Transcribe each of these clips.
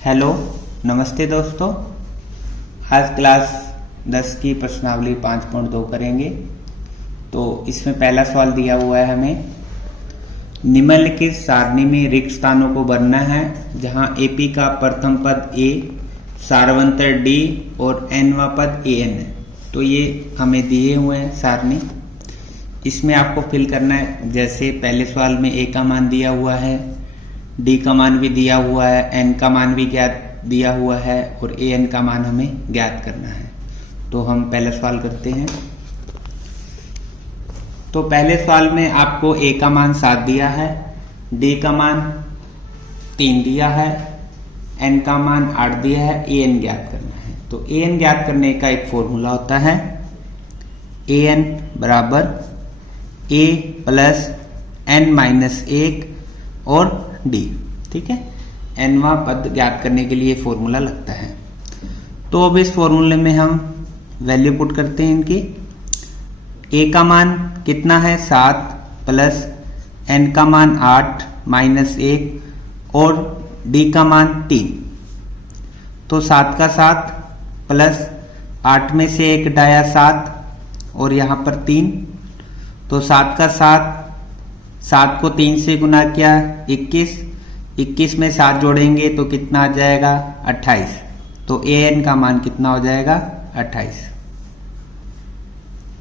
Hello, नमस्ते दोस्तों। आज क्लास 10 की प्रश्नावली 5.2 करेंगे। तो इसमें पहला सवाल दिया हुआ है हमें, निम्नलिखित सारणी में रिक्त स्थानों को भरना है जहां एपी का प्रथम पद ए, सारवंतर डी और एनवा पद एन है। तो ये हमें दिए हुए हैं सारणी, इसमें आपको फिल करना है। जैसे पहले सवाल में ए का मान दिया हुआ है, डी का मान भी दिया हुआ है, एन का मान भी ज्ञात दिया हुआ है और ए एन का मान हमें ज्ञात करना है। तो हम पहला सवाल करते हैं। तो पहले सवाल में आपको ए का मान 7 दिया है, डी का मान 3 दिया है, एन का मान 8 दिया है, ए एन ज्ञात करना है। तो ए एन ज्ञात करने का एक फॉर्मूला होता है, ए एन बराबर ए प्लस एन माइनस 1 और डी। ठीक है, एनवा पद ज्ञात करने के लिए फॉर्मूला लगता है। तो अब इस फॉर्मूले में हम वैल्यू पुट करते हैं इनकी। ए का मान कितना है 7 प्लस एन का मान 8 माइनस 1 और डी का मान 3। तो 7 का 7 प्लस 8 में से 1 घटाया 7 और यहां पर 3। तो 7 का 7 को 3 से गुना किया 21 में 7 जोड़ेंगे तो कितना आ जाएगा 28। तो ए एन का मान कितना हो जाएगा 28।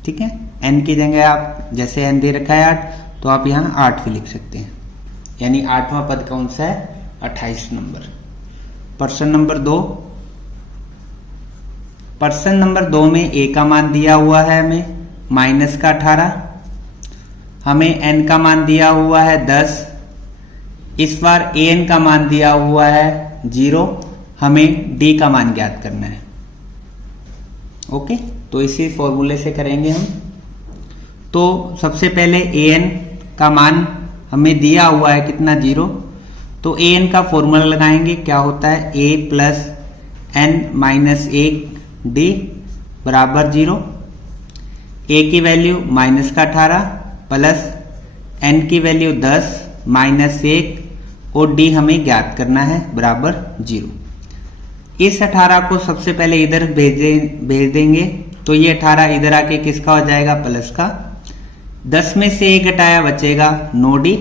ठीक है, एन की जगह आप जैसे एन दे रखा है 8 तो आप यहाँ 8 भी लिख सकते हैं, यानी 8वां पद कौन सा है 28 नंबर। प्रश्न नंबर 2। प्रश्न नंबर 2 में ए का मान दिया हुआ है हमें माइनस का 18, हमें एन का मान दिया हुआ है 10, इस बार ए एन का मान दिया हुआ है 0, हमें डी का मान ज्ञात करना है। ओके, तो इसी फॉर्मूले से करेंगे हम। तो सबसे पहले ए एन का मान हमें दिया हुआ है कितना 0, तो ए एन का फॉर्मूला लगाएंगे। क्या होता है ए प्लस एन माइनस 1 डी बराबर 0। ए की वैल्यू माइनस का 18 प्लस एन की वैल्यू 10 माइनस 1 और डी हमें ज्ञात करना है बराबर 0। इस 18 को सबसे पहले इधर भेज देंगे तो ये 18 इधर आके किसका हो जाएगा प्लस का। 10 में से 1 घटाया बचेगा 9 डी।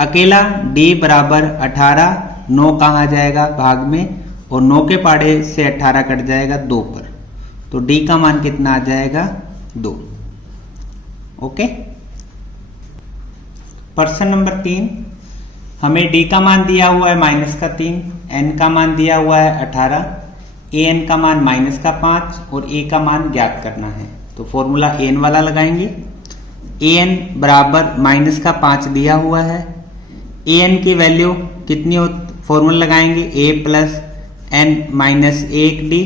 अकेला डी बराबर 18, 9 कहाँ जाएगा भाग में और 9 के पाड़े से 18 कट जाएगा 2 पर। तो डी का मान कितना आ जाएगा 2। ओके, प्रश्न नंबर 3। हमें डी का मान दिया हुआ है माइनस का 3, एन का मान दिया हुआ है 18, ए एन का मान माइनस का 5 और ए का मान ज्ञात करना है। तो फॉर्मूला ए एन वाला लगाएंगे। ए एन बराबर माइनस का 5 दिया हुआ है, ए एन की वैल्यू कितनी हो, फॉर्मूला लगाएंगे ए प्लस एन माइनस 1 डी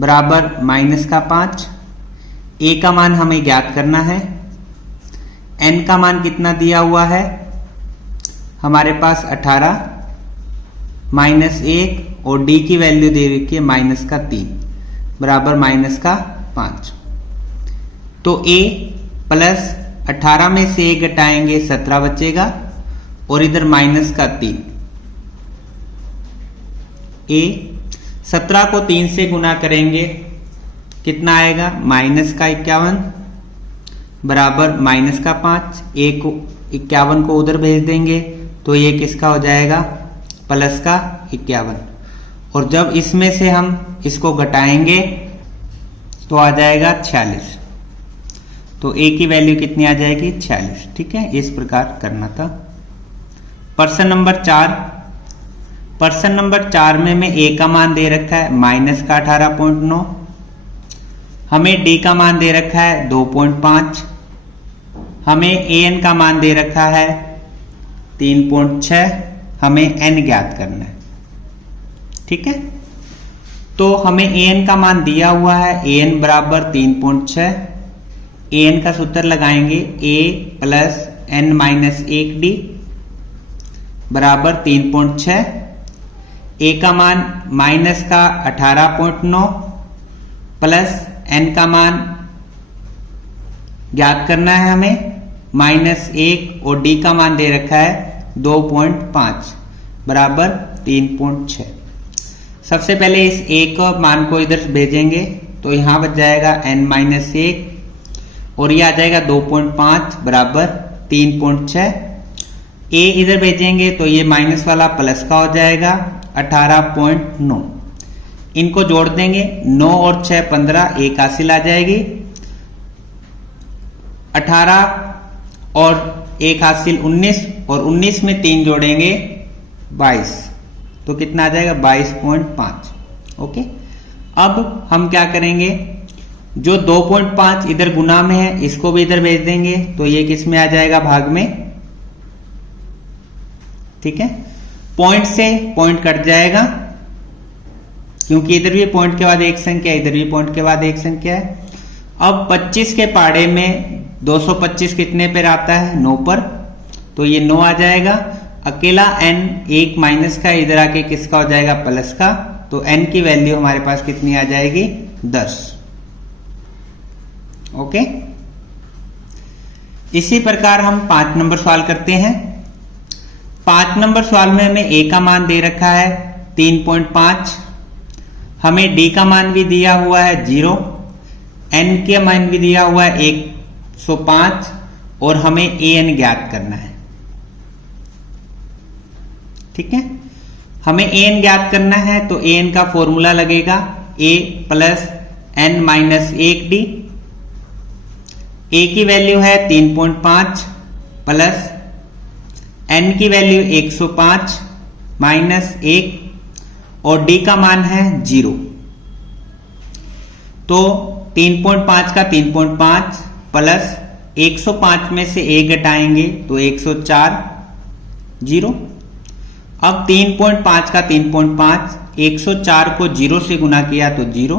बराबर माइनस का 5। ए का मान हमें ज्ञात करना है। एन का मान कितना दिया हुआ है हमारे पास 18 माइनस 1 और डी की वैल्यू दे रखी है माइनस का 3 बराबर माइनस का 5। तो ए प्लस 18 में से 1 घटाएंगे 17 बचेगा और इधर माइनस का 3। ए 17 को 3 से गुना करेंगे कितना आएगा माइनस का 51 बराबर माइनस का 5। ए को 51 को उधर भेज देंगे तो ये किसका हो जाएगा प्लस का 51। और जब इसमें से हम इसको घटाएंगे तो आ जाएगा 46। तो ए की वैल्यू कितनी आ जाएगी 46। ठीक है, इस प्रकार करना था। प्रश्न नंबर 4। प्रश्न नंबर 4 में ए का मान दे रखा है माइनस का 18.9, हमें डी का मान दे रखा है 2.5, हमें ए एन का मान दे रखा है 3.6, हमें एन ज्ञात करना है। ठीक है, तो हमें ए एन का मान दिया हुआ है ए एन बराबर 3.6। ए एन का सूत्र लगाएंगे ए प्लस एन माइनस 1 डी बराबर 3.6। ए का मान माइनस का 18.9 प्लस एन का मान ज्ञात करना है हमें -1 और डी का मान दे रखा है 2.5। बराबर 3.6। सबसे पहले इस a का मान को इधर भेजेंगे तो यहां बच जाएगा n-1 और ये आ जाएगा 2.5 बराबर 3.6। a इधर भेजेंगे तो ये माइनस वाला प्लस का हो जाएगा 18.9। इनको जोड़ देंगे 9 और 6 15, एक हासिल आ जाएगी। 18 और एक हासिल 19 और 19 में 3 जोड़ेंगे 22, तो कितना आ जाएगा 22.5। ओके, अब हम क्या करेंगे, जो 2.5 इधर गुना में है इसको भी इधर भेज देंगे तो ये किस में आ जाएगा, भाग में। ठीक है, पॉइंट से पॉइंट कट जाएगा क्योंकि इधर भी पॉइंट के बाद एक संख्या, इधर भी पॉइंट के बाद एक संख्या है। अब 25 के पाड़े में 225 कितने पर आता है, 9 पर, तो ये 9 आ जाएगा। अकेला n एक माइनस का इधर आके किसका हो जाएगा, प्लस का, तो n की वैल्यू हमारे पास कितनी आ जाएगी, 10। ओके, इसी प्रकार हम 5 नंबर सवाल करते हैं। 5 नंबर सवाल में हमें a का मान दे रखा है 3.5, हमें d का मान भी दिया हुआ है 0, n के मान भी दिया हुआ है 105 और हमें an ज्ञात करना है। ठीक है, हमें an ज्ञात करना है तो an का फॉर्मूला लगेगा a plus n minus 1d। a की वैल्यू है 3.5 प्लस n की वैल्यू 105 माइनस 1 और d का मान है 0। तो 3.5 का 3.5 प्लस 105 में से a घटाएंगे तो 104 0। अब 3.5 का 3.5, 104 को 0 से गुना किया तो 0,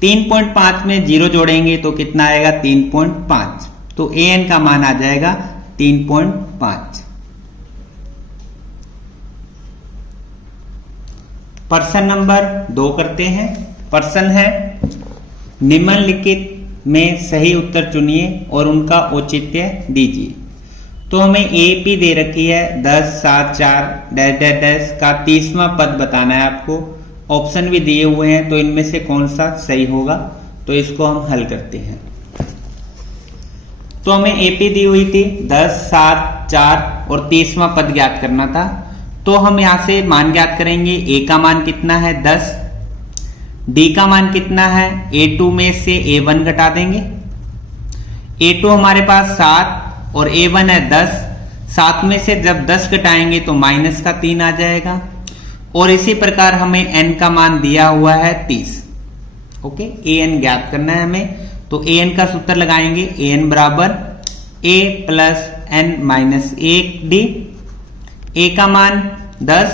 3.5 में 0 जोड़ेंगे तो कितना आएगा, 3.5, तो an का मान आ जाएगा 3.5। प्रश्न नंबर 2 करते हैं। प्रश्न है, निम्नलिखित में सही उत्तर चुनिए और उनका औचित्य दीजिए। तो हमें ए पी दे रखी है 10 7 4 डैश डैश डैश का 30वां पद बताना है आपको। ऑप्शन भी दिए हुए हैं तो इनमें से कौन सा सही होगा, तो इसको हम हल करते हैं। तो हमें एपी दी हुई थी 10 7 4 और 30वां पद ज्ञात करना था। तो हम यहां से मान ज्ञात करेंगे। ए का मान कितना है 10, डी का मान कितना है, A2 में से A1 घटा देंगे। A2 हमारे पास 7 और A1 है 10, 7 में से जब 10 घटाएंगे तो माइनस का 3 आ जाएगा। और इसी प्रकार हमें n का मान दिया हुआ है 30। ओके, an ज्ञात करना है हमें, तो an का सूत्र लगाएंगे। an बराबर a plus n minus 1d। a का मान 10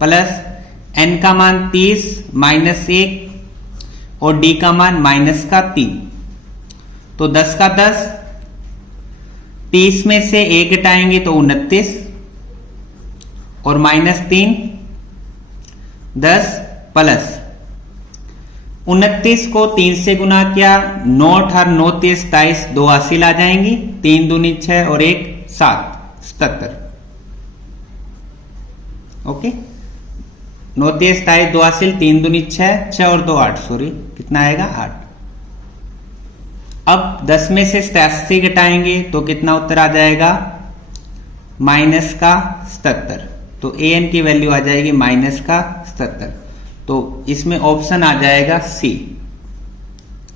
प्लस n का मान 30 माइनस 1 और d का मान माइनस का 3। तो 10 का 10, 30 में से 1 घटाएंगे तो 29 और माइनस 3, 10 प्लस 29 को 3 से गुना किया, 9 8 9 30 27, 2 हासिल आ जाएंगी, 3 दूनी 6 और 1 7, 77। ओके, 9 30 27, 2 हासिल, 3 दूनी 6, 6 और 2 8, सॉरी कितना आएगा 8। अब 10 में से 87 घटाएंगे तो कितना उत्तर आ जाएगा, माइनस का 77। तो an की वैल्यू आ जाएगी माइनस का 77। तो इसमें ऑप्शन आ जाएगा सी।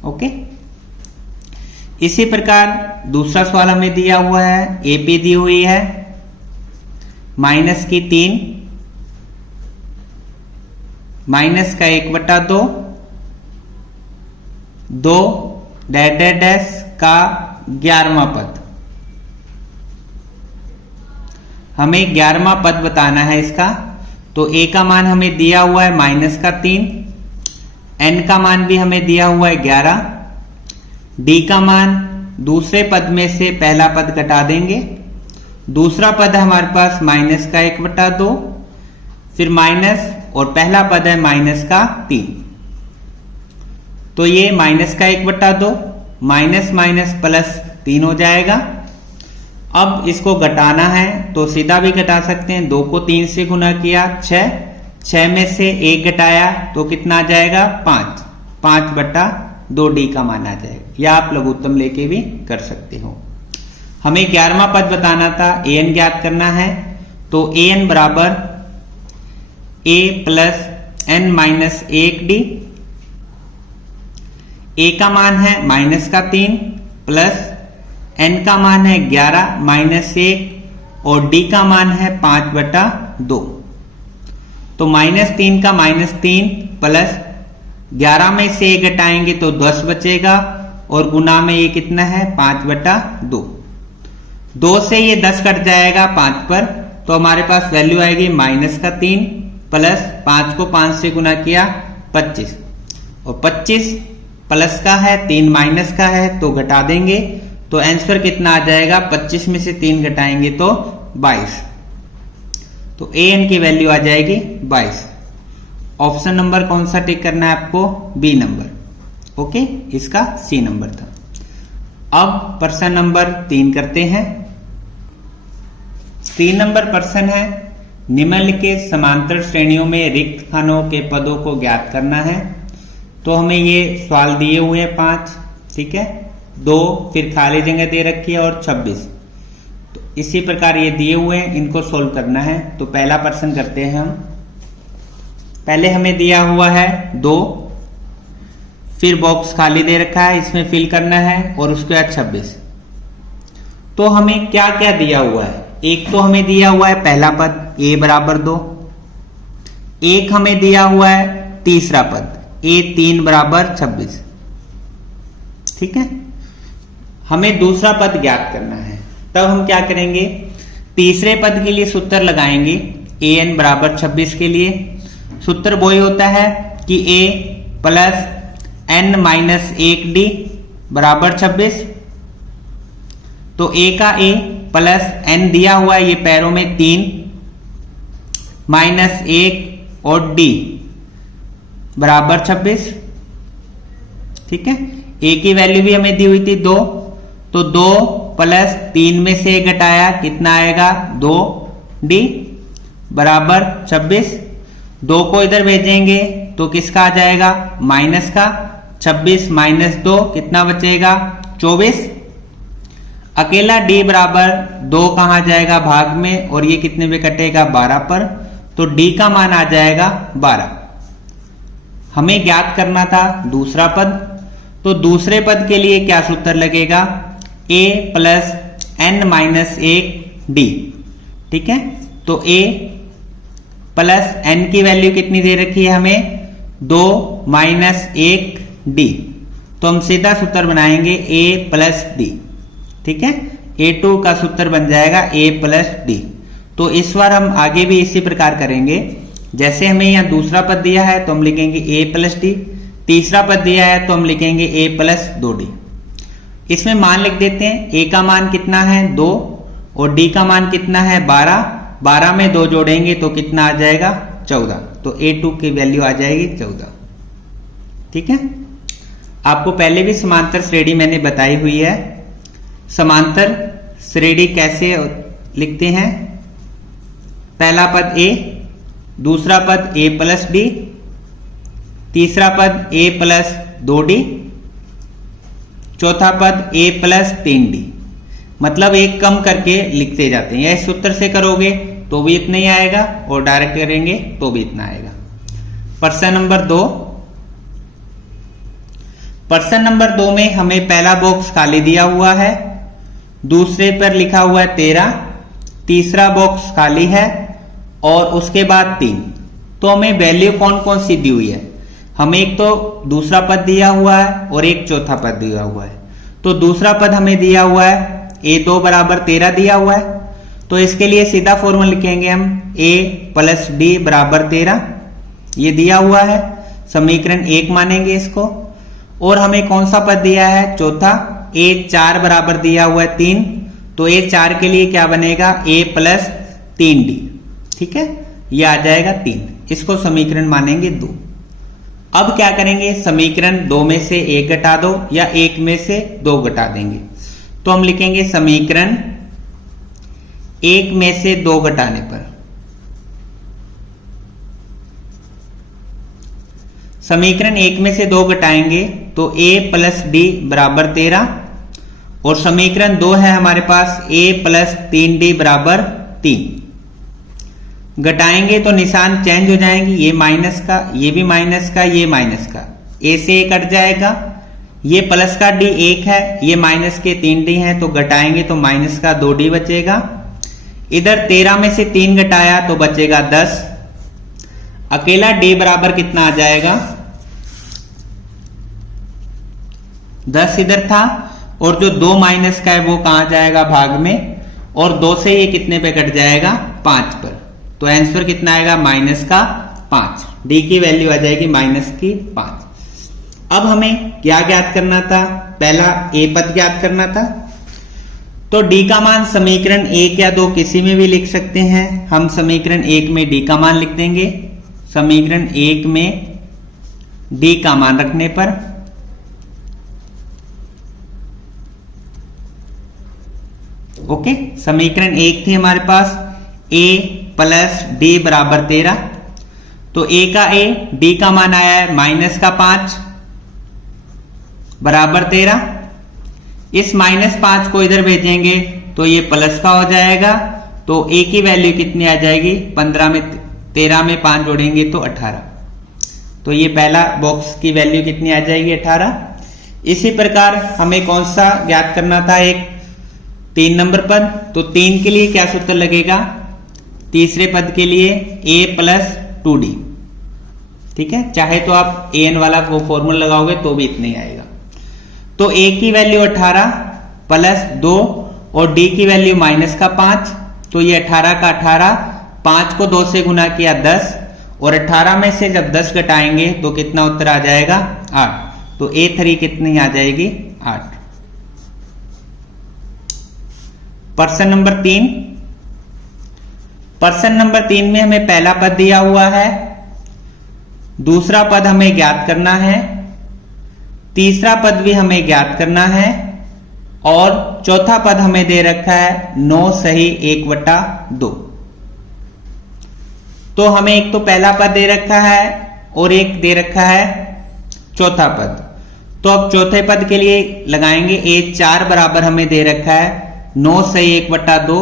ओके, इसी प्रकार दूसरा सवाल हमें दिया हुआ है। एपी दी हुई है माइनस की 3, माइनस का 1/2, 2 डैश डैश डैश का 11वां पद। हमें 11वां पद बताना है इसका। तो a का मान हमें दिया हुआ है माइनस का 3, n का मान भी हमें दिया हुआ है 11, d का मान दूसरे पद में से पहला पद घटा देंगे। दूसरा पद है हमारे पास माइनस का 1/2, फिर माइनस और पहला पद है माइनस का 3। तो ये माइनस का 1/2 माइनस माइनस प्लस 3 हो जाएगा। अब इसको घटाना है तो सीधा भी घटा सकते हैं। 2 को 3 से गुना किया 6, 6 में से 1 घटाया तो कितना आ जाएगा 5, 5/2d का मान आ जाएगा। या आप लघुत्तम लेके भी कर सकते हो। हमें 11वां पद बताना था, an ज्ञात करना है। तो an बराबर a plus n minus 1d, a का मान है -3 प्लस n का मान है 11 -1 और d का मान है 5/2। तो -3 का -3 प्लस 11 में से 1 घटाएंगे तो 10 बचेगा और गुना में ये कितना है 5/2। 2 से ये 10 कट जाएगा 5 पर, तो हमारे पास वैल्यू आएगी -3 प्लस 5 को 5 से गुना किया 25 और 25 प्लस का है 3 माइनस का है तो घटा देंगे तो आंसर कितना आ जाएगा 25 में से 3 घटाएंगे तो 22। तो an की वैल्यू आ जाएगी 22। ऑप्शन नंबर कौन सा टिक करना है आपको? B number. ओके, इसका सी नंबर था। अब प्रश्न नंबर 3 करते हैं। 3 नंबर प्रश्न है, निम्नलिखित समांतर श्रेणियों में रिक्त खानों के पदों को ज्ञात करना है। तो हमें ये सवाल दिए हुए हैं 5, ठीक है, 2 फिर खाली जगह दे रखी है और 26। तो इसी प्रकार ये दिए हुए हैं, इनको सोल्व करना है। तो पहला प्रश्न करते हैं हम। पहले हमें दिया हुआ है 2, फिर बॉक्स खाली दे रखा है, इसमें फिल करना है और उसके बाद 26। तो हमें क्या क्या दिया हुआ है? एक तो हमें दिया हुआ है पहला पद a बराबर 2, एक हमें दिया हुआ है तीसरा पद a3 बराबर 26, ठीक है। हमें दूसरा पद ज्ञात करना है। तब हम क्या करेंगे? तीसरे पद के लिए सूत्र लगाएंगे an बराबर 26 के लिए। सूत्र वही होता है कि a plus n minus 1d बराबर 26। तो a का a प्लस n दिया हुआ है ये पैरों में 3 माइनस 1 और d बराबर 26, ठीक है। a की वैल्यू भी हमें दी हुई थी 2, तो 2 प्लस 3 में से 1 घटाया कितना आएगा 2d बराबर 26। 2 को इधर भेजेंगे तो किसका आ जाएगा माइनस का, 26 माइनस 2 कितना बचेगा 24। अकेला d बराबर 2 कहां जाएगा भाग में और ये कितने पे कटेगा 12 पर, तो d का मान आ जाएगा 12। हमें ज्ञात करना था दूसरा पद। तो दूसरे पद के लिए क्या सूत्र लगेगा? a plus n minus 1d, ठीक है। तो a प्लस n की वैल्यू कितनी दे रखी है हमें 2 माइनस 1d, तो हम सीधा सूत्र बनाएंगे a प्लस d, ठीक है। a2 का सूत्र बन जाएगा a प्लस d। तो इस बार हम आगे भी इसी प्रकार करेंगे। जैसे हमें यहाँ दूसरा पद दिया है तो हम लिखेंगे a प्लस d, तीसरा पद दिया है तो हम लिखेंगे a प्लस 2d। इसमें मान लिख देते हैं। a का मान कितना है 2 और d का मान कितना है 12, 12 में 2 जोड़ेंगे तो कितना आ जाएगा 14, तो a2 की वैल्यू आ जाएगी 14, ठीक है। आपको पहले भी समांतर श्रेणी मैंने बताई हुई है। समांतर श्रेणी कैसे लिखते हैं? पहला पद a, दूसरा पद a प्लस d, तीसरा पद a प्लस 2d, चौथा पद a प्लस 3d। मतलब एक कम करके लिखते जाते हैं। यह सूत्र से करोगे तो भी इतना ही आएगा और डायरेक्ट करेंगे तो भी इतना आएगा। प्रश्न नंबर 2। प्रश्न नंबर 2 में हमें पहला बॉक्स खाली दिया हुआ है, दूसरे पर लिखा हुआ है 13, तीसरा बॉक्स खाली है और उसके बाद 3। तो हमें वैल्यू कौन कौन सी दी हुई है? हमें एक तो दूसरा पद दिया हुआ है और एक चौथा पद दिया हुआ है। तो दूसरा पद हमें दिया हुआ है a2 बराबर 13 दिया हुआ है, तो इसके लिए सीधा फॉर्मूला लिखेंगे हम a प्लस d बराबर 13, ये दिया हुआ है, समीकरण 1 मानेंगे इसको। और हमें कौन सा पद दिया है चौथा, a4 बराबर दिया हुआ है 3, तो a4 के लिए क्या बनेगा a प्लस 3d, ठीक है, ये आ जाएगा 3, इसको समीकरण मानेंगे 2। अब क्या करेंगे? समीकरण 2 में से 1 घटा दो या 1 में से 2 घटा देंगे। तो हम लिखेंगे समीकरण एक में से 2 घटाने पर। समीकरण 1 में से 2 घटाएंगे तो a प्लस डी बराबर 13, और समीकरण 2 है हमारे पास a प्लस 3d बराबर 3। घटाएंगे तो निशान चेंज हो जाएंगे, ये माइनस का, ये भी माइनस का, ये माइनस का, a से a कट जाएगा, ये प्लस का d 1 है, ये माइनस के 3d है, तो घटाएंगे तो माइनस का 2d बचेगा। इधर 13 में से 3 घटाया तो बचेगा 10। अकेला d बराबर कितना आ जाएगा, 10 इधर था, और जो 2 माइनस का है वो कहां जाएगा, भाग में, और 2 से ये कितने पे कट जाएगा, 5 पर। तो आंसर कितना आएगा, माइनस का 5। डी की वैल्यू आ जाएगी माइनस की 5। अब हमें क्या ज्ञात करना था, पहला ए पद ज्ञात करना था। तो डी का मान समीकरण 1 या 2 किसी में भी लिख सकते हैं। हम समीकरण 1 में डी का मान लिख देंगे। समीकरण 1 में डी का मान रखने पर ओके, समीकरण 1 थी हमारे पास a प्लस डी बराबर 13। तो a का a, d का मान आया है माइनस का 5 बराबर 13। इस माइनस 5 को इधर भेजेंगे तो ये प्लस का हो जाएगा। तो a की वैल्यू कितनी आ जाएगी, 13 में 5 जोड़ेंगे तो 18। तो ये पहला बॉक्स की वैल्यू कितनी आ जाएगी, 18। इसी प्रकार हमें कौन सा ज्ञात करना था, एक 3 नंबर पद। तो 3 के लिए क्या सूत्र लगेगा, तीसरे पद के लिए a प्लस 2d। ठीक है, चाहे तो आप an वाला वो फॉर्मूला लगाओगे तो भी इतना ही आएगा। तो a की वैल्यू 18 प्लस 2 और d की वैल्यू माइनस का 5। तो ये 18 का 18, 5 को 2 से गुना किया 10, और 18 में से जब 10 घटाएंगे तो कितना उत्तर आ जाएगा, 8। तो a3 कितनी आ जाएगी, 8। प्रश्न नंबर 3। प्रश्न नंबर 3 में हमें पहला पद दिया हुआ है, दूसरा पद हमें ज्ञात करना है, तीसरा पद भी हमें ज्ञात करना है, और चौथा पद हमें दे रखा है 9 सही 1/2। तो हमें एक तो पहला पद दे रखा है और एक दे रखा है चौथा पद। तो अब चौथे पद के लिए लगाएंगे a4 बराबर हमें दे रखा है 9 सही 1/2।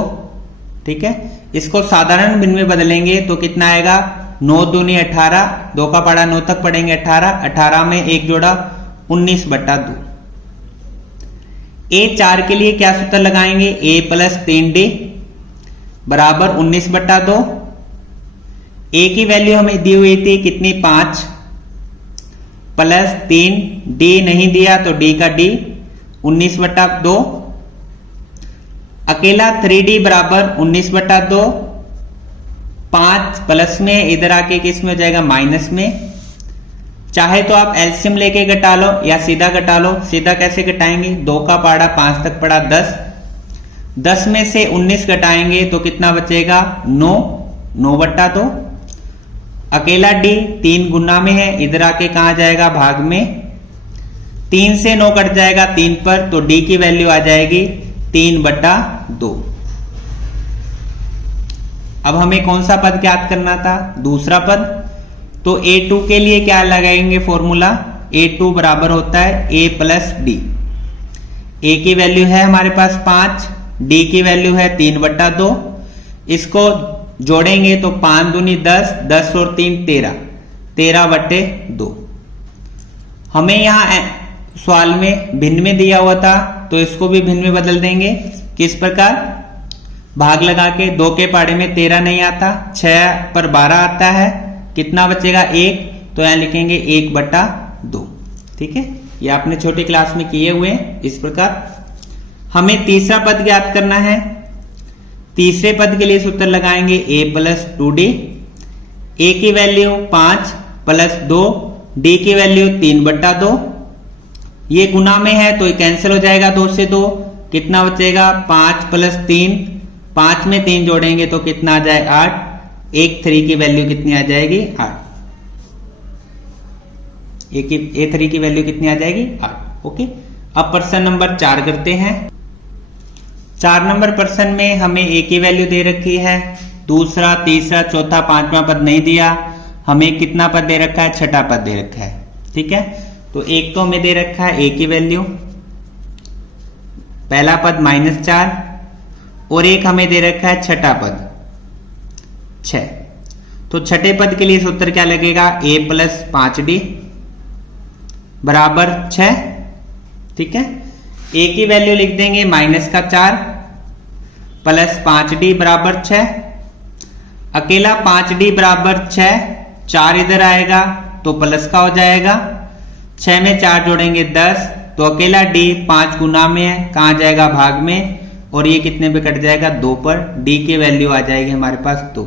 ठीक है, इसको साधारण भिन्न में बदलेंगे तो कितना आएगा, 9 दूनी 18, 2 का पाड़ा 9 तक पढ़ेंगे 18, 18 में 1 जोड़ा 19/2। a4 के लिए क्या सूत्र लगाएंगे, a प्लस 3d बराबर 19/2। a की वैल्यू हमें दी हुई थी कितनी, 5 प्लस 3, d नहीं दिया तो d का d 19/2। अकेला 3d बराबर 19/2, 5 प्लस में इधर आके किस में हो जाएगा, माइनस में। चाहे तो आप एलसीएम लेके घटा लो या सीधा घटा लो। सीधा कैसे घटाएंगे, 2 का पाड़ा 5 तक पड़ा 10, 10 में से 19 घटाएंगे तो कितना बचेगा, 9, 9/2। अकेला d 3 गुना में है, इधर आके कहा जाएगा, भाग में। 3 से 9 कट जाएगा 3 पर, तो d की वैल्यू आ जाएगी 3/2। अब हमें कौन सा पद ज्ञात करना था, दूसरा पद। तो a2 के लिए क्या लगाएंगे फॉर्मूला, a2 बराबर होता है a प्लस डी। a की वैल्यू है हमारे पास 5, d की वैल्यू है 3/2। इसको जोड़ेंगे तो 5 दूनी 10, 10 और 3 13, 13/2। हमें यहां सवाल में भिन्न में दिया हुआ था तो इसको भी भिन्न में बदल देंगे। किस प्रकार, भाग लगा के, 2 के पाड़े में 13 नहीं आता, 6 पर 12 आता है, कितना बचेगा 1, तो यहां लिखेंगे 1/2। ठीक है, ये आपने छोटी क्लास में किए हुए हैं। इस प्रकार हमें तीसरा पद ज्ञात करना है। तीसरे पद के लिए सूत्र लगाएंगे a प्लस 2d। a की वैल्यू 5 प्लस 2, d की वैल्यू 3/2। ये गुना में है तो ये कैंसिल हो जाएगा, 2 से 2 कितना बचेगा, 5 प्लस 3, 5 में 3 जोड़ेंगे तो कितना आ जाए, 8। 3 की वैल्यू कितनी आ जाएगी, 8। a3 की वैल्यू कितनी आ जाएगी, 8। ओके, अब प्रश्न नंबर 4 करते हैं। 4 नंबर प्रश्न में हमें ए की वैल्यू दे रखी है, दूसरा, तीसरा, चौथा, पांचवा पद नहीं दिया। हमें कितना पद दे रखा है? छठा पद दे रखा है। ठीक है, तो एक तो हमें दे रखा है ए की वैल्यू, पहला पद -4, और एक हमें दे रखा है छठा पद 6। तो छठे पद के लिए सूत्र क्या लगेगा? a + 5d बराबर 6। ठीक है, a की वैल्यू लिख देंगे -4 + 5d बराबर 6। अकेला 5d बराबर 6, 4 इधर आएगा तो प्लस का हो जाएगा, 6 में 4 जोड़ेंगे 10, तो अकेला d 5 गुना में है, कहां जाएगा? भाग में, और ये कितने पे कट जाएगा? 2 पर। d की वैल्यू आ जाएगी हमारे पास 2।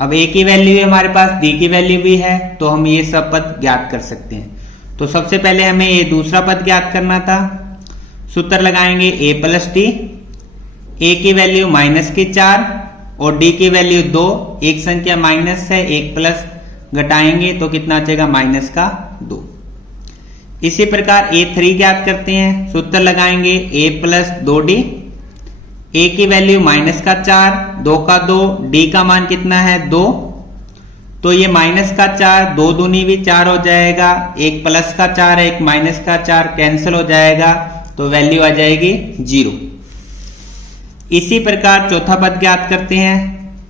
अब a की वैल्यू है हमारे पास, d की वैल्यू भी है, तो हम ये सब पद ज्ञात कर सकते हैं। तो सबसे पहले हमें ये दूसरा पद ज्ञात करना था। सूत्र लगाएंगे a + d, a की वैल्यू -4 और d की वैल्यू 2। एक संख्या माइनस है, एक प्लस घटाएंगे तो कितना बचेगा? -2। इसी प्रकार a3 ज्ञात करते हैं। सूत्र लगाएंगे a + 2d, a की वैल्यू -4, 2 का 2, d का मान कितना है? 2। तो ये -4, 2 दूनी भी 4 हो जाएगा, एक +4 एक -4 कैंसिल हो जाएगा, तो वैल्यू आ जाएगी 0। इसी प्रकार चौथा पद ज्ञात करते हैं।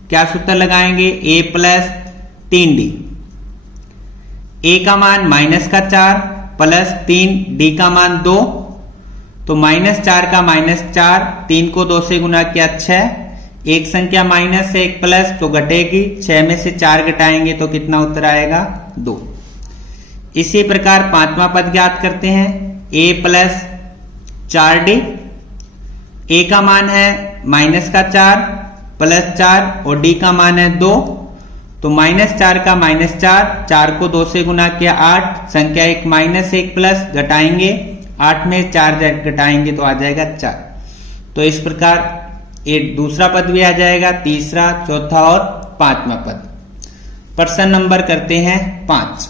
क्या सूत्र लगाएंगे? a + 3d, a का मान -4 + 3, d का मान 2, तो -4 का -4, 3 को 2 से गुना किया 6, एक संख्या माइनस से एक प्लस तो घटेगी, 6 में से 4 घटाएंगे तो कितना उत्तर आएगा? 2। इसी प्रकार पांचवा पद ज्ञात करते हैं। a + 4d, a का मान है -4 + 4 और d का मान है 2, तो -4 का -4, 4 को 2 से गुना किया 8, संख्या एक माइनस एक प्लस घटाएंगे, 8 में 4 घटाएंगे तो आ जाएगा 4। तो इस प्रकार एक दूसरा पद भी आ जाएगा, तीसरा, चौथा और पांचवा पद। प्रश्न नंबर करते हैं 5।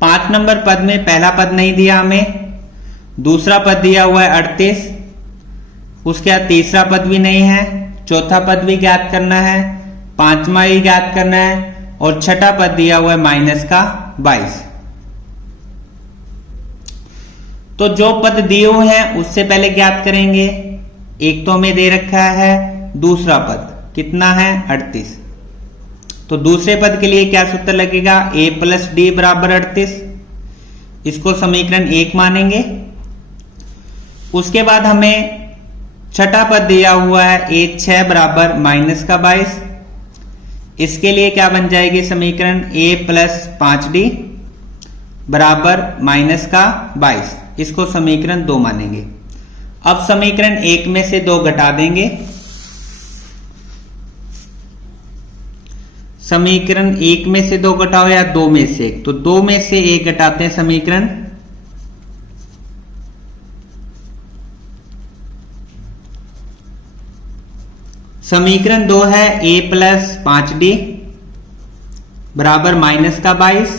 5 नंबर पद में पहला पद नहीं दिया हमें, दूसरा पद दिया हुआ है 38, उसके बाद तीसरा पद भी नहीं है, चौथा पद भी ज्ञात करना है, पांचवा ही ज्ञात करना है, और छठा पद दिया हुआ है -22। तो जो पद दिए हुए हैं उससे पहले ज्ञात करेंगे। एक तो हमें दे रखा है दूसरा पद, कितना है? 38। तो दूसरे पद के लिए क्या सूत्र लगेगा? a + d बराबर 38, इसको समीकरण 1 मानेंगे। उसके बाद हमें छठा पद दिया हुआ है a6 बराबर -22, इसके लिए क्या बन जाएगी समीकरण? a + 5d बराबर -22, इसको समीकरण 2 मानेंगे। अब समीकरण 1 में से 2 घटा देंगे, समीकरण 1 में से 2 घटाओ या 2 में से 1, तो 2 में से 1 घटाते हैं समीकरण, समीकरण 2 है a + 5d बराबर -22,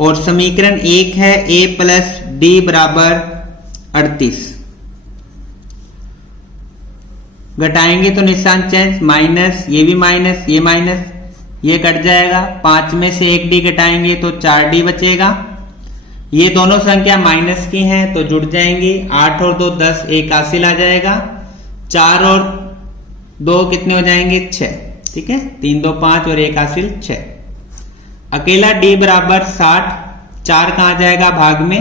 और समीकरण 1 है a + d बराबर 38। घटाएंगे तो निशान चेंज, माइनस, ये भी माइनस, ये माइनस, ये कट जाएगा, 5 में से 1 d घटाएंगे तो 4d बचेगा। ये दोनों संख्या माइनस की हैं तो जुड़ जाएंगी, 8 और 2 10, एक हासिल आ जाएगा, 4 और 2 कितने हो जाएंगे? 6। ठीक है, 3 2 5 और 1 हासिल 6। अकेला d बराबर 60, 4 कहां जाएगा? भाग में,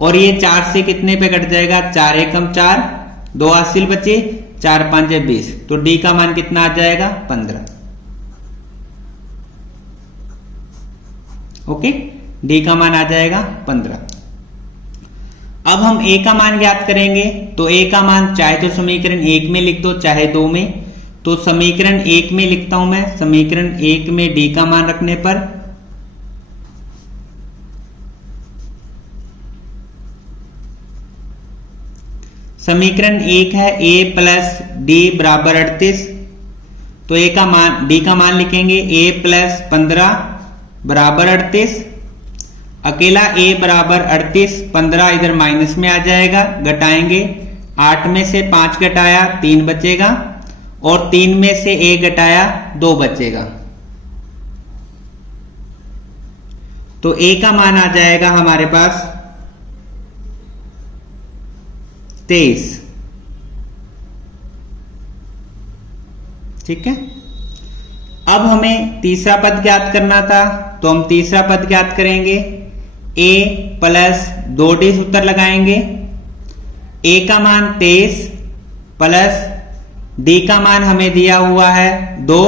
और ये 4 से कितने पे कट जाएगा? 4 एकम 4, 2 हासिल बचे, 4 5 20, तो d का मान कितना आ जाएगा? 15। ओके, d का मान आ जाएगा 15। अब हम a का मान ज्ञात करेंगे, तो a का मान चाहे तो समीकरण 1 में लिख दो चाहे 2 में, तो समीकरण 1 में लिखता हूं मैं। समीकरण 1 में d का मान रखने पर समीकरण 1 है a + d बराबर 38, तो a का मान, d का मान लिखेंगे a + 15 बराबर 38। अकेला a बराबर 38, 15 इधर माइनस में आ जाएगा, घटाएंगे 8 में से 5 घटाया 3 बचेगा और 3 में से 1 घटाया 2 बचेगा। तो a का मान आ जाएगा हमारे पास 23। ठीक है, अब हमें तीसरा पद ज्ञात करना था, तो हम तीसरा पद ज्ञात करेंगे। a प्लस 2d सूत्र लगाएंगे। a का मान 23 प्लस d का मान हमें दिया हुआ है 2,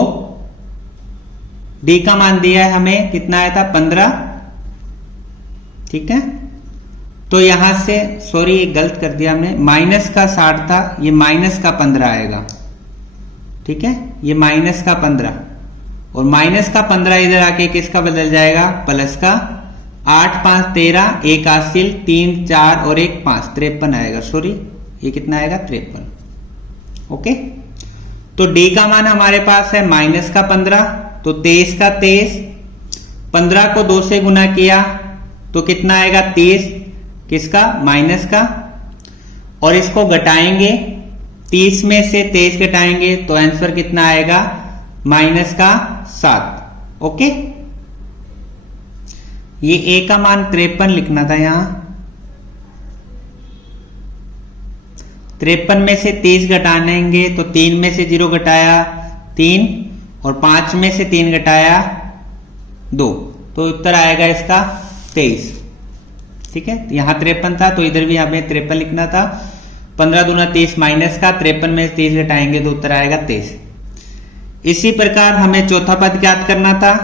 d का मान दिया है हमें कितना आया था 15। ठीक है, तो यहां से सॉरी गलत कर दिया हमने, माइनस का 60 था, ये माइनस का 15 आएगा। ठीक है, ये माइनस का 15 और माइनस का 15 इधर आके किसका बदल जाएगा, प्लस का। 8 5 13, 1 हासिल, 3 4 और 1 5, 53 आएगा। सॉरी ये कितना आएगा 53। ओके, तो d का मान हमारे पास है माइनस का 15, तो 23 का 23, 15 को 2 से गुना किया तो कितना आएगा 30, किसका, माइनस का। और इसको घटाएंगे, 30 में से 23 घटाएंगे तो आंसर कितना आएगा, माइनस का 7। ओके, ये a का मान 53 लिखना था यहां। 53 में से 30 घटाएंगे तो 3 में से 0 घटाया 3 और 5 में से 3 घटाया 2, तो उत्तर आएगा इसका 23। ठीक है, यहां 53 था तो इधर भी हमें 53 लिखना था। 15 दूना 30 माइनस का, 53 में 30 घटाएंगे तो उत्तर आएगा 23। इसी प्रकार हमें चौथा पद ज्ञात करना था।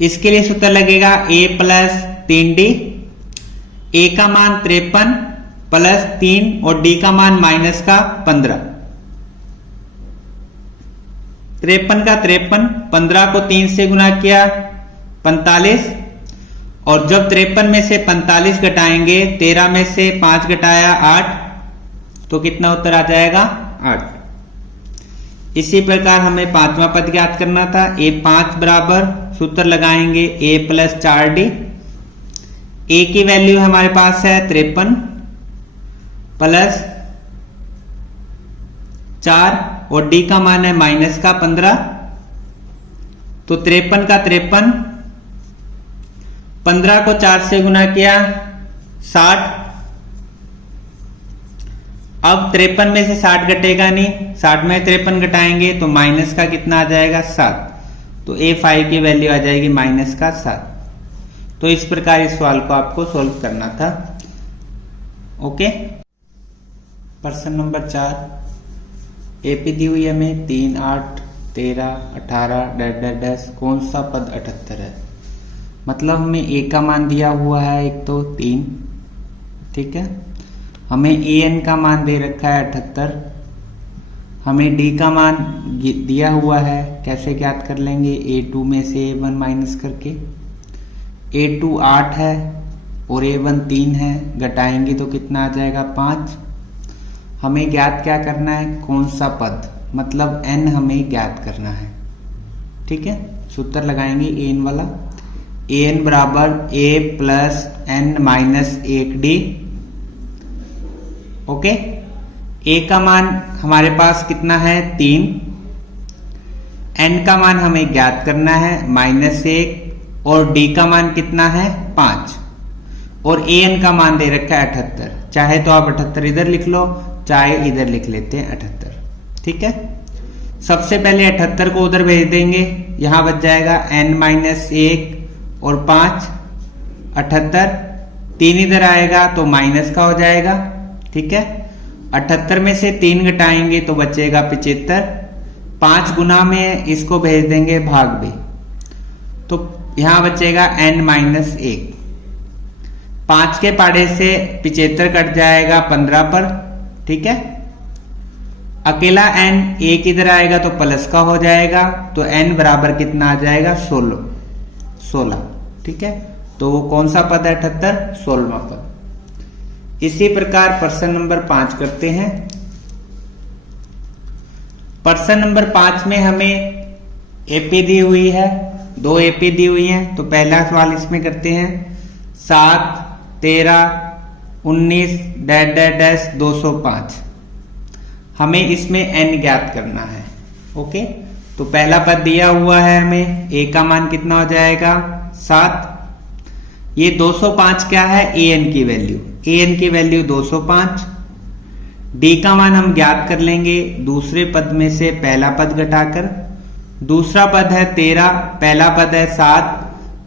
इसके लिए सूत्र लगेगा a प्लस 3d। a का मान 53 प्लस 3 और d का मान माइनस का 15। 53 का 53, 15 को 3 से गुना किया 45 और जब 53 में से 45 घटाएंगे, 13 में से 5 घटाया 8, तो कितना उत्तर आ जाएगा 8। इसी प्रकार हमें पांचवा पद ज्ञात करना था। a5 बराबर सूत्र लगाएंगे a प्लस 4d। a की वैल्यू हमारे पास है 53 प्लस 4 और d का मान है माइनस का 15, तो 53 का 53, 15 को 4 से गुना किया 60। अब 53 में से 60 घटेगा नहीं, 60 में 53 घटाएंगे तो माइनस का कितना आ जाएगा 7, तो a5 की वैल्यू आ जाएगी माइनस का 7। तो इस प्रकार इस सवाल को आपको सॉल्व करना था। ओके, प्रश्न नंबर 4 एपी दी हुई है हमें 3 8 13 18 10 कौन सा पद 78 है। मतलब हमें a का मान दिया हुआ है एक तो 3, ठीक है, हमें an का मान दे रखा है 78, हमें d का मान दिया हुआ है, कैसे ज्ञात कर लेंगे, a2 में से a1 माइनस करके। a2 8 है और a1 3 है, घटाएंगे तो कितना आ जाएगा 5। हमें ज्ञात क्या करना है, कौन सा पद, मतलब n हमें ज्ञात करना है। ठीक है, सूत्र लगाएंगे an वाला, an बराबर a plus n minus 1d। Okay, a का मान हमारे पास कितना है 3, n का मान हमें ज्ञात करना है -1 और d का मान कितना है 5 और an का मान दे रखा है 78। चाहे तो आप 78 इधर लिख लो, चाहे इधर लिख लेते हैं 78। ठीक है, सबसे पहले 78 को उधर भेज देंगे, यहां बच जाएगा n-1 और 5, 78, 3 इधर आएगा तो माइनस का हो जाएगा। ठीक है, 78 में से 3 घटाएंगे तो बचेगा 75, 5 गुना में इसको भेज देंगे भाग भी, तो यहां बचेगा n-1। 5 के पाड़े से 75 कट जाएगा 15 पर। ठीक है, अकेला n 1 इधर आएगा तो प्लस का हो जाएगा, तो n बराबर कितना आ जाएगा 16। ठीक है, तो वो कौन सा पद है 78, 16वां पद। इसी प्रकार प्रश्न नंबर 5 करते हैं। प्रश्न नंबर 5 में हमें एपी दी हुई है, 2 एपी दी हुई हैं, तो पहला सवाल इसमें करते हैं। 7, 13, 19 डैश डैश डैश 205। हमें इसमें n ज्ञात करना है। ओके, तो पहला पद दिया हुआ है हमें, a का मान कितना हो जाएगा 7। ये 205 क्या है, an की वैल्यू, an की वैल्यू 205। d का मान हम ज्ञात कर लेंगे दूसरे पद में से पहला पद घटाकर। दूसरा पद है 13, पहला पद है 7,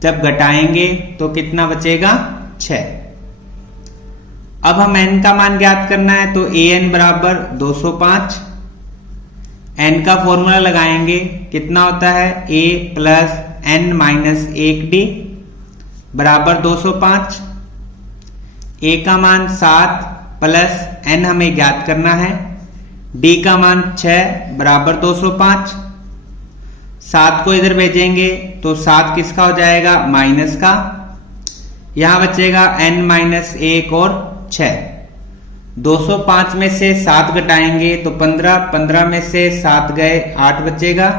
जब घटाएंगे तो कितना बचेगा 6। अब हम n का मान ज्ञात करना है, तो an बराबर 205। n का फॉर्मूला लगाएंगे, कितना होता है a plus n minus 1d बराबर 205। a का मान 7 प्लस n हमें ज्ञात करना है, d का मान 6 बराबर 205। 7 को इधर भेजेंगे तो 7 किसका हो जाएगा, माइनस का। यहां बचेगा n माइनस 1 और 6। 205 में से 7 घटाएंगे तो 15, 15 में से 7 गए 8 बचेगा।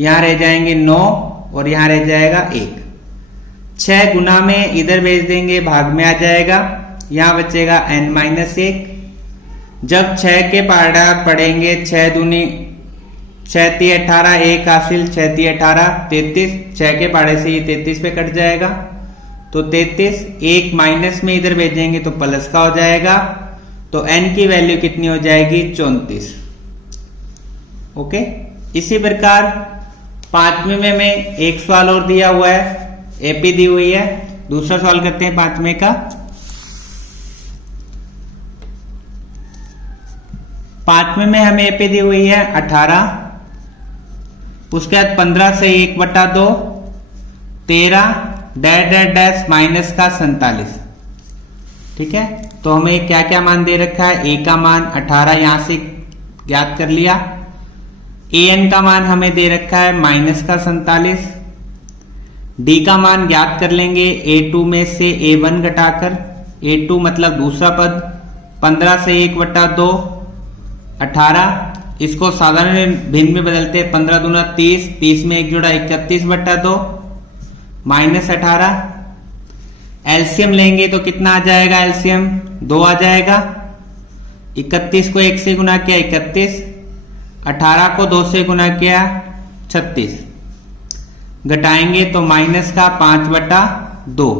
यहां रह जाएंगे 9 और यहां रह जाएगा 1। 6 गुना में इधर भेज देंगे, भाग में आ जाएगा, यहां बचेगा n माइनस 1। जब 6 के पाड़ा पढ़ेंगे, 6 दूनी 6 × 18, 1 हासिल, 6 × 18 33। 6 के पाड़े से ये 33 पे कट जाएगा, तो 33। 1 माइनस में इधर भेजेंगे तो प्लस का हो जाएगा, तो n की वैल्यू कितनी हो जाएगी 34। ओके, इसी प्रकार 5वें में हमें एक सवाल और दिया हुआ है, एपी दी हुई है। दूसरा सवाल करते हैं 5वें का। 5वें में हमें एपी दी हुई है 18, उसके बाद 15 से 1/2, 13 डैश डैश डैश माइनस का 47। ठीक है, तो हमें क्या क्या मान दे रखा है, a का मान 18 यहां से ज्ञात कर लिया, an का मान हमें दे रखा है माइनस का 47। d का मान ज्ञात कर लेंगे a2 में से a1 घटाकर, a2 मतलब दूसरा पद। 15 से 1/2 18, इसको साधारण भिन्न में बदलते, 15 दूना 30, 30 में 1 जोड़ा 31/2 माइनस 18। एलसीएम लेंगे तो कितना आ जाएगा, एलसीएम 2 आ जाएगा। 31 को 1 से गुना किया 31, 18 को 2 से गुना किया 36, घटाएंगे तो माइनस का 5/2।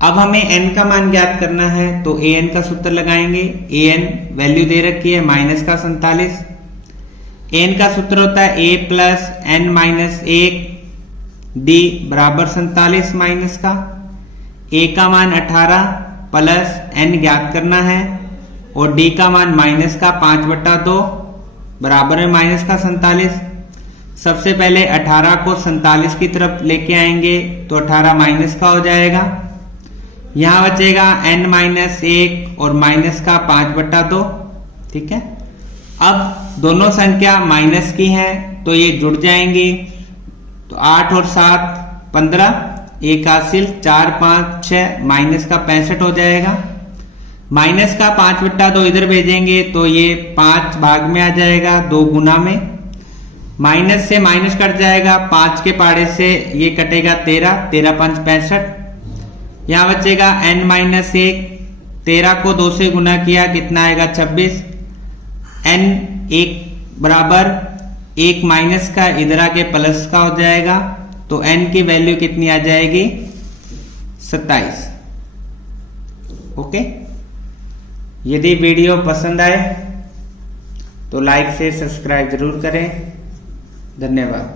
अब हमें n का मान ज्ञात करना है, तो an का सूत्र लगाएंगे। an वैल्यू दे रखी है माइनस का 47। n का सूत्र होता है a plus n minus 1 d बराबर 47 माइनस का। a का मान 18 प्लस n ज्ञात करना है, और d का मान माइनस का 5/2 बराबर है माइनस का 47। सबसे पहले 18 को 47 की तरफ लेके आएंगे तो 18 माइनस का हो जाएगा। यहां बचेगा n माइनस 1 और माइनस का 5/2। ठीक है, अब दोनों संख्या माइनस की हैं तो ये जुड़ जाएंगी, तो 8 और 7 15, 1 हासिल, 4 5 6 माइनस का 65 हो जाएगा। माइनस का 5/2 इधर भेजेंगे तो ये 5 भाग में आ जाएगा, 2 गुना में। माइनस से माइनस कट जाएगा, 5 के पाड़े से ये कटेगा 13, 13 5 65। यहां बचेगा n माइनस 1, 13 को 2 से गुना किया कितना आएगा 26। n 1 बराबर 1 माइनस का इधर आके प्लस का हो जाएगा, तो n की वैल्यू कितनी आ जाएगी 27। ओके, यदि वीडियो पसंद आए तो लाइक से सब्सक्राइब जरूर करें। धन्यवाद।